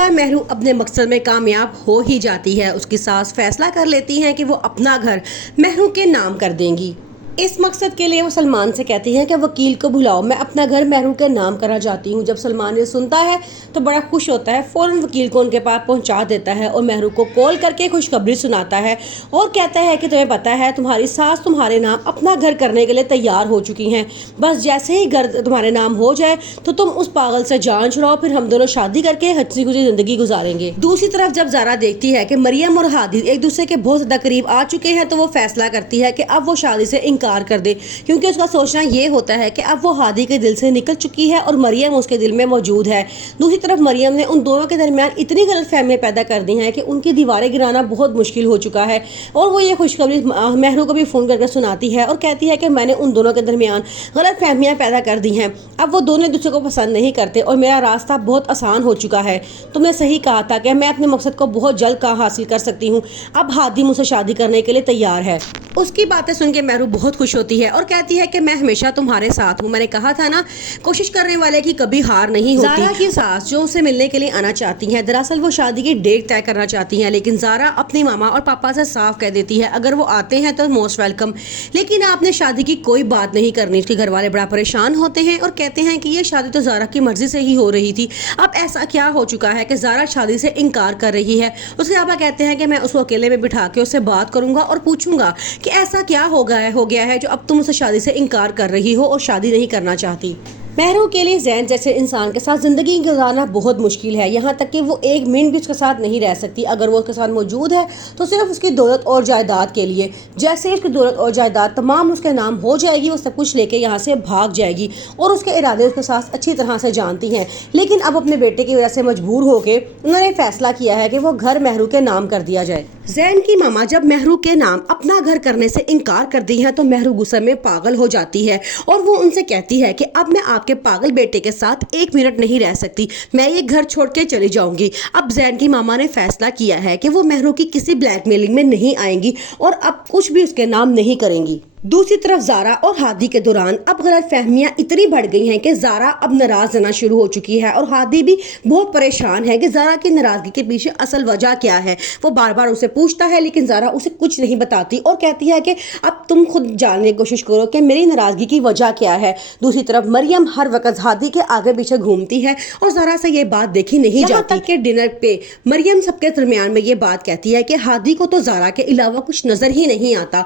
आखिरकार महरू अपने मकसद में कामयाब हो ही जाती है। उसकी सास फैसला कर लेती हैं कि वो अपना घर महरू के नाम कर देंगी। इस मकसद के लिए वो सलमान से कहती हैं कि वकील को बुलाओ, मैं अपना घर महरू के नाम करना चाहती हूँ। जब सलमान ये सुनता है तो बड़ा खुश होता है, फौरन वकील को उनके पास पहुँचा देता है और महरू को कॉल करके खुशखबरी सुनाता है और कहता है कि तुम्हें पता है तुम्हारी सास तुम्हारे नाम अपना घर करने के लिए तैयार हो चुकी हैं। बस जैसे ही घर तुम्हारे नाम हो जाए तो तुम उस पागल से जान छुड़ाओ, फिर हम दोनों शादी करके हंसी खुशी जिंदगी गुजारेंगे। दूसरी तरफ जब ज़ारा देखती है कि मरियम और हादी एक दूसरे के बहुत ज़्यादा करीब आ चुके हैं तो वो फैसला करती है कि अब वो शादी से इनकार कर दे, क्योंकि उसका सोचना ये होता है कि अब वो हादी के दिल से निकल चुकी है और मरियम उसके दिल में मौजूद है। दूसरी तरफ मरियम ने उन दोनों के दरमियान इतनी गलतफहमियां पैदा कर दी हैं कि उनकी दीवारें गिराना बहुत मुश्किल हो चुका है और वो ये खुशखबरी महरू को भी फ़ोन करके सुनाती है और कहती है कि मैंने उन दोनों के दरमियान गलतफहमियां पैदा कर दी हैं। अब वो दोनों दूसरे को पसंद नहीं करते और मेरा रास्ता बहुत आसान हो चुका है। तुमने सही कहा था कि मैं अपने मकसद को बहुत जल्द हासिल कर सकती हूँ। अब हादी मुझसे शादी करने के लिए तैयार है। उसकी बातें सुन के महरू बहुत खुश होती है और कहती है कि मैं हमेशा तुम्हारे साथ हूँ। मैंने कहा था ना, कोशिश करने वाले की कभी हार नहीं होती। ज़ारा की सास जो उसे मिलने के लिए आना चाहती हैं, दरअसल वो शादी की डेट तय करना चाहती हैं, लेकिन ज़ारा अपनी मामा और पापा से साफ कह देती है अगर वो आते हैं तो मोस्ट वेलकम, लेकिन आपने शादी की कोई बात नहीं करनी। उसके घर वाले बड़ा परेशान होते हैं और कहते हैं कि ये शादी तो ज़ारा की मर्जी से ही हो रही थी। अब ऐसा क्या हो चुका है कि ज़ारा शादी से इनकार कर रही है। उसके पापा कहते हैं कि मैं उसको अकेले में बिठा के उससे बात करूंगा और पूछूंगा कि ऐसा क्या हो गया है जो अब तुम उसे शादी से इनकार कर रही हो और शादी नहीं करना चाहती। महरू के लिए ज़ैन जैसे इंसान के साथ ज़िंदगी गुजारना बहुत मुश्किल है, यहाँ तक कि वो एक मिनट भी उसके साथ नहीं रह सकती। अगर वो उसके साथ मौजूद है तो सिर्फ उसकी दौलत और जायदाद के लिए। जैसे उसकी दौलत और जायदाद तमाम उसके नाम हो जाएगी, वो सब कुछ लेके यहाँ से भाग जाएगी और उसके इरादे उसके साथ अच्छी तरह से जानती हैं। लेकिन अब अपने बेटे की वजह से मजबूर होकर उन्होंने फैसला किया है कि वो घर महरू के नाम कर दिया जाए। ज़ैन की मामा जब महरू के नाम अपना घर करने से इनकार करती है तो महरू गुस्से में पागल हो जाती है और वो उनसे कहती है कि अब मैं आपके पागल बेटे के साथ एक मिनट नहीं रह सकती, मैं ये घर छोड़ के चली जाऊंगी। अब ज़ैन की मामा ने फैसला किया है कि वो महरू की किसी ब्लैकमेलिंग में नहीं आएंगी और अब कुछ भी उसके नाम नहीं करेंगी। दूसरी तरफ ज़ारा और हादी के दौरान अब गलतफहमियां इतनी बढ़ गई हैं कि ज़ारा अब नाराज रहना शुरू हो चुकी है और हादी भी बहुत परेशान है कि ज़ारा की नाराज़गी के पीछे असल वजह क्या है। वो बार बार उसे पूछता है लेकिन ज़ारा उसे कुछ नहीं बताती और कहती है कि अब तुम खुद जानने की कोशिश करो कि मेरी नाराज़गी की वजह क्या है। दूसरी तरफ मरियम हर वक्त हादी के आगे पीछे घूमती है और ज़ारा से ये बात देखी नहीं जाती। यहाँ तक कि डिनर पे मरियम सबके दरमियान में ये बात कहती है कि हादी को तो ज़ारा के अलावा कुछ नज़र ही नहीं आता।